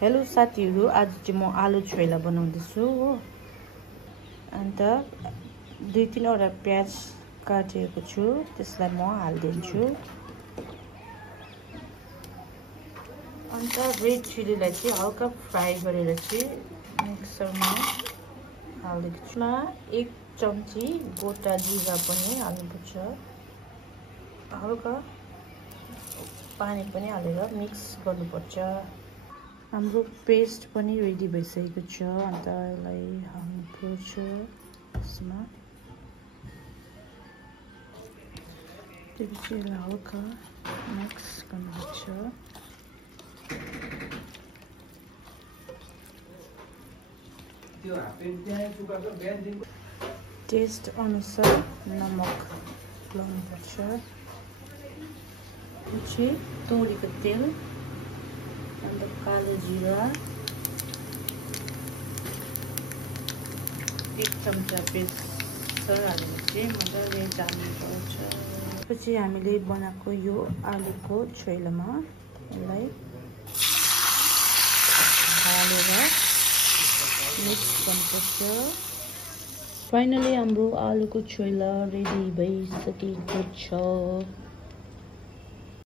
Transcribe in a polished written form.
Hello साथीहरु, आज चाहिँ म आलु छोइला बनाउँदैछु हो। अन्त 2-3 वटा प्याज काटेको छु, त्यसलाई म हाल्दिन्छु। अन्त रेड चिलीलाई चाहिँ हल्का फ्राई गरेर चाहिँ मिक्सरमा हाल्दिन्छु। यसमा 1 चम्ची गोटा जिरा पनि हाल्नुपर्छ। हल्का पानी पनि हालेर मिक्स गर्नुपर्छ। हाम्रो पेस्ट पनि रेडी भइसकेको छ। अन्त यसलाई हाल्नुपर्छ यसमा। त्यसपछि यसलाई हल्का मिक्स गर्नुपर्छ। टेस्ट अनुसार नमक लाउनुपर्छ। पछि तोरीको तेल, अन्त कालो जिरा, 1 चम्चा बेसन हालेर चाहिँ मजाले जाल्नुपर्छ। पछि हामीले बनाएको यो आलुको छोइलामा यसलाई हालेर मिक्स गर्नुपर्छ। फाइनली हाम्रो आलुको छोइला रेडी भइसकेको छ।